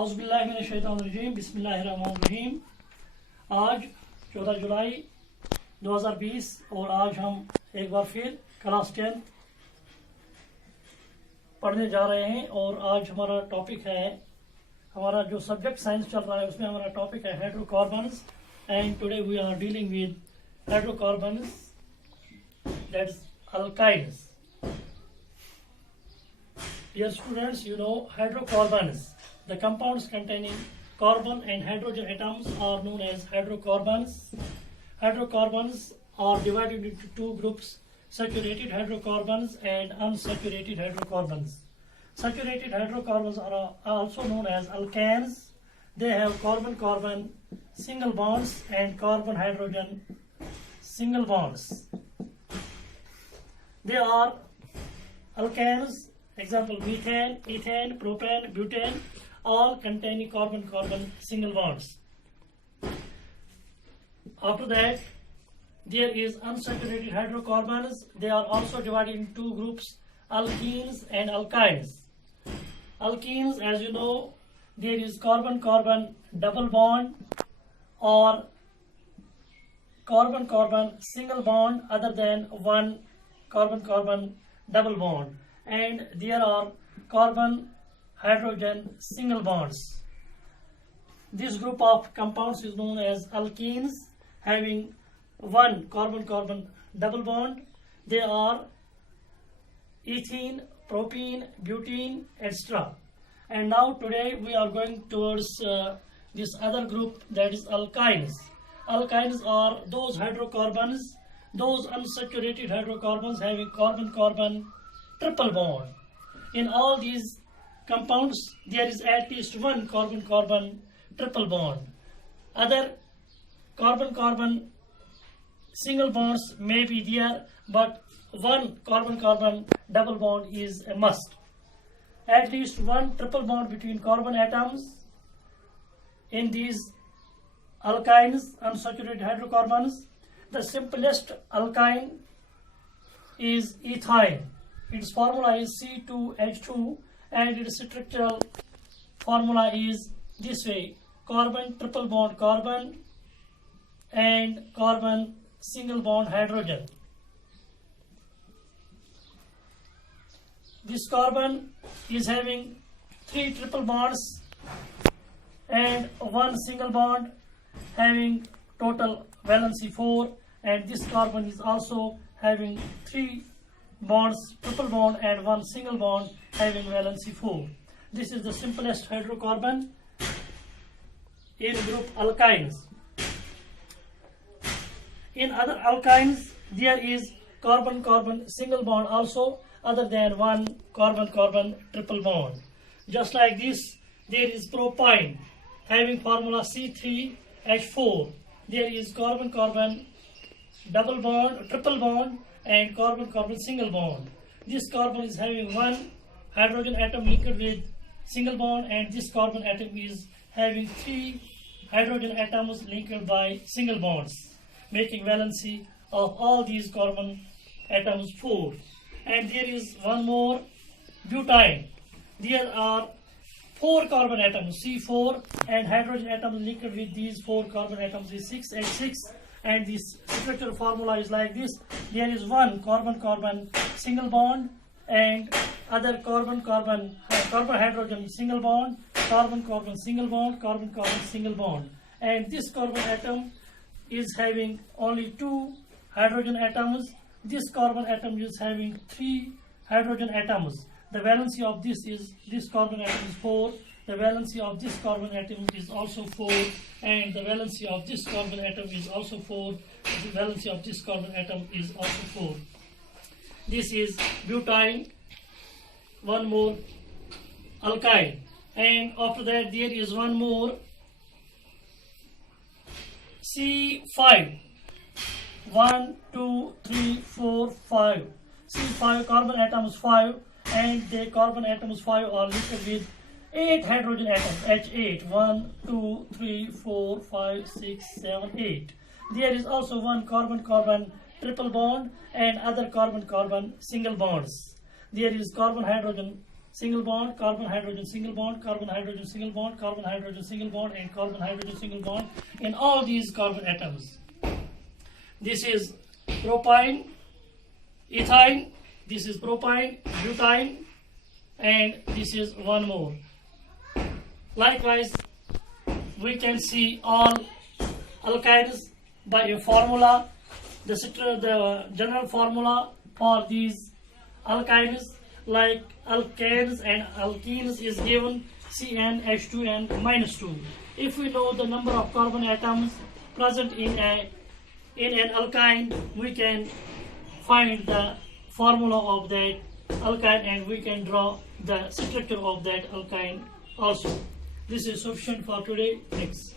औज़ुबिल्लाहिमिनश्शैतानिर्रजीम बिस्मिल्लाहिर्रहमानिर्रहीम। आज 14 जुलाई 2020 और आज हम एक बार फिर क्लास 10 पढ़ने जा रहे हैं। और आज हमारा टॉपिक है, हमारा जो सब्जेक्ट साइंस चल रहा है उसमें हमारा टॉपिक है hydrocarbons. And today we are dealing with hydrocarbons, that's alkynes. Dear students, you know hydrocarbons, the compounds containing carbon and hydrogen atoms are known as hydrocarbons. Hydrocarbons are divided into two groups: saturated hydrocarbons and unsaturated hydrocarbons. Saturated hydrocarbons are also known as alkanes. They have carbon-carbon single bonds and carbon-hydrogen single bonds. They are alkanes, example methane, ethane, propane, butane, all containing carbon-carbon single bonds. After that, there is unsaturated hydrocarbons. They are also divided into two groups: alkenes and alkynes. Alkenes, as you know, there is carbon-carbon double bond or carbon-carbon single bond other than one carbon-carbon double bond, and there are carbon-hydrogen single bonds. This group of compounds is known as alkenes, having one carbon-carbon double bond. They are ethene, propene, butene, etc. And now today we are going towards this other group, that is alkynes. Alkynes are those hydrocarbons, those unsaturated hydrocarbons having carbon-carbon triple bond. In all these compounds, there is at least one carbon-carbon triple bond. Other carbon-carbon single bonds may be there, but one carbon-carbon double bond is a must. At least one triple bond between carbon atoms in these alkynes, unsaturated hydrocarbons. The simplest alkyne is ethyne. Its formula is C2H2 and its structural formula is this way: carbon triple bond carbon and carbon single bond hydrogen. This carbon is having 3 triple bonds and 1 single bond, having total valency 4, and this carbon is also having 3 bonds, triple bond, and 1 single bond, having valency 4. This is the simplest hydrocarbon in group alkynes. In other alkynes, there is carbon-carbon single bond also, other than one carbon-carbon triple bond. Just like this, there is propyne, having formula C3H4. There is carbon-carbon double bond, triple bond, and carbon-carbon single bond. This carbon is having one hydrogen atom linked with single bond, and this carbon atom is having 3 hydrogen atoms linked by single bonds, making valency of all these carbon atoms 4. And there is one more, butane. There are 4 carbon atoms, C4, and hydrogen atoms linked with these 4 carbon atoms is 6H6, and this structural formula is like this: there is one carbon-carbon single bond and other carbon-carbon carbon-hydrogen single bond, carbon-carbon single bond, carbon-carbon single bond, and this carbon atom is having only 2 hydrogen atoms. This carbon atom is having 3 hydrogen atoms. The valency of this carbon atom is 4. The valency of this carbon atom is also 4, and the valency of this carbon atom is also 4. The valency of this carbon atom is also 4. This is butane, one more alkyne. And after that, there is one more, C5. 1, 2, 3, 4, 5. C5 carbon atoms 5, and the carbon atoms 5 are linked with 8 hydrogen atoms, H8, 1, 2, 3, 4, 5, 6, 7, 8. There is also one carbon-carbon triple bond and other carbon-carbon single bonds. There is carbon-hydrogen single bond, carbon hydrogen single bond, carbon hydrogen single bond, carbon hydrogen single bond, and carbon hydrogen single bond in all these carbon atoms. This is propyne, ethyne, this is propyne, butane, and this is one more. Likewise, we can see all alkynes by a formula. The general formula for these alkynes, like alkanes and alkenes, is given CnH2n -2. If we know the number of carbon atoms present in an alkyne, we can find the formula of that alkyne and we can draw the structure of that alkyne also. This is sufficient for today. Thanks.